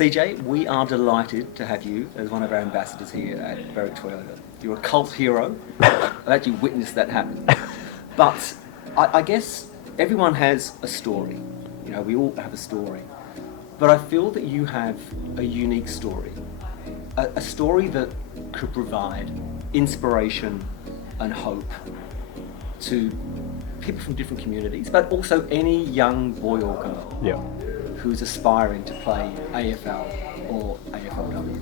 CJ, we are delighted to have you as one of our ambassadors here at Berwick Toyota. You're a cult hero. I've actually witnessed that happen. But I guess everyone has a story. You know, we all have a story. But I feel that you have a unique story. A story that could provide inspiration and hope to people from different communities, but also any young boy or girl who's aspiring to play AFL or AFLW.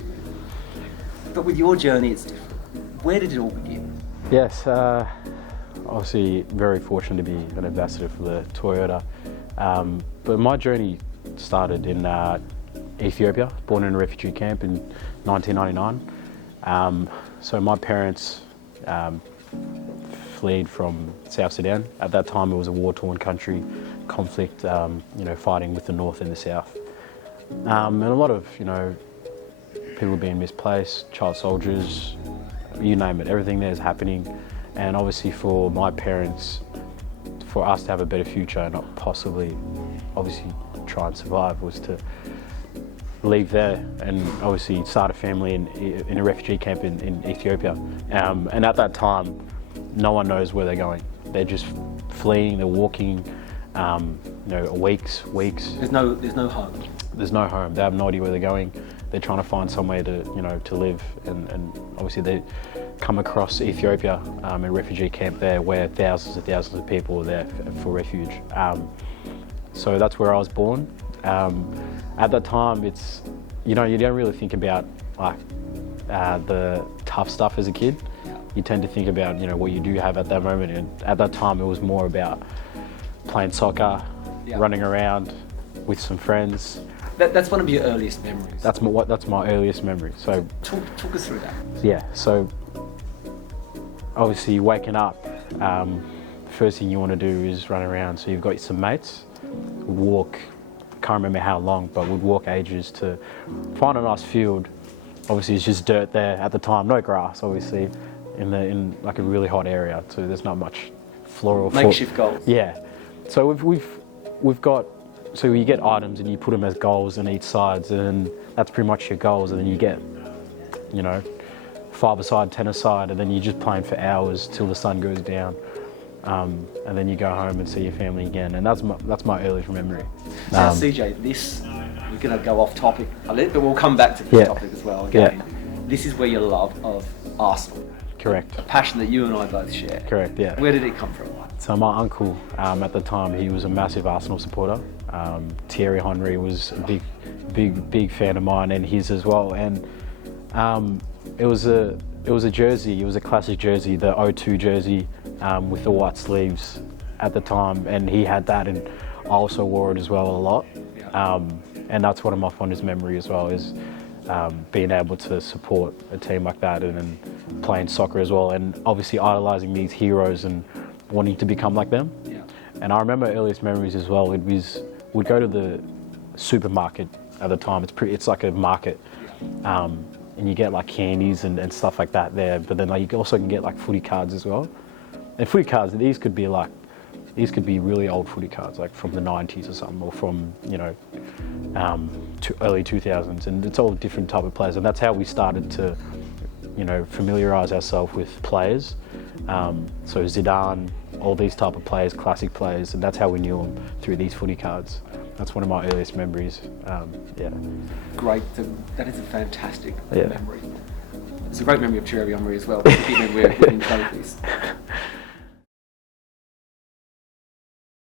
But with your journey, it's different. Where did it all begin? Yes, obviously very fortunate to be an ambassador for the Toyota. But my journey started in Ethiopia, born in a refugee camp in 1999. So my parents fled from South Sudan. At that time it was a war-torn country, conflict, fighting with the North and the South. And a lot of, people being misplaced, child soldiers, you name it, everything there is happening. And obviously for my parents, for us to have a better future and not possibly, obviously try and survive, was to leave there and obviously start a family in a refugee camp in Ethiopia. And at that time, no one knows where they're going. They're just fleeing, they're walking, weeks. There's no home. There's no home. They have no idea where they're going. They're trying to find somewhere to live, and obviously they come across Ethiopia, a refugee camp there where thousands of people are there for refuge. So that's where I was born. At that time, it's, you don't really think about the tough stuff as a kid. You tend to think about, what you do have at that moment. And at that time, it was more about playing soccer, running around with some friends. That's one of your earliest memories. That's my earliest memory. So talk us through that. Yeah. So obviously waking up, the first thing you want to do is run around. So you've got some mates, walk. Can't remember how long, but we'd walk ages to find a nice field. Obviously, it's just dirt there at the time, no grass, obviously, in like a really hot area. So there's not much floor. Makeshift goals. Yeah. So we've got. So you get items and you put them as goals on each sides, and that's pretty much your goals. And then you get, 5-a-side, 10-a-side, and then you're just playing for hours till the sun goes down. And then you go home and see your family again, and that's my earliest memory. Now, CJ, we're going to go off topic a little, but we'll come back to this topic as well. Again, this is where your love of Arsenal. Correct. A passion that you and I both share. Correct. Yeah. Where did it come from? So my uncle, at the time, he was a massive Arsenal supporter. Thierry Henry was a big fan of mine and his as well. And it was a jersey. It was a classic jersey, the 02 jersey. With the white sleeves at the time, and he had that, and I also wore it as well a lot. And that's one of my fondest memories as well, is being able to support a team like that and playing soccer as well, and obviously idolising these heroes and wanting to become like them. And I remember earliest memories as well, we'd go to the supermarket at the time. It's like a market, and you get like candies and stuff like that there, but then you also can get like footy cards as well. And footy cards, these could be really old footy cards, like from the 90s or something, or from, early 2000s. And it's all different type of players. And that's how we started to, familiarise ourselves with players. So Zidane, all these type of players, classic players, and that's how we knew them, through these footy cards. That's one of my earliest memories. Great. That is a fantastic memory. It's a great memory of Thierry Henry as well, given we're in trophies.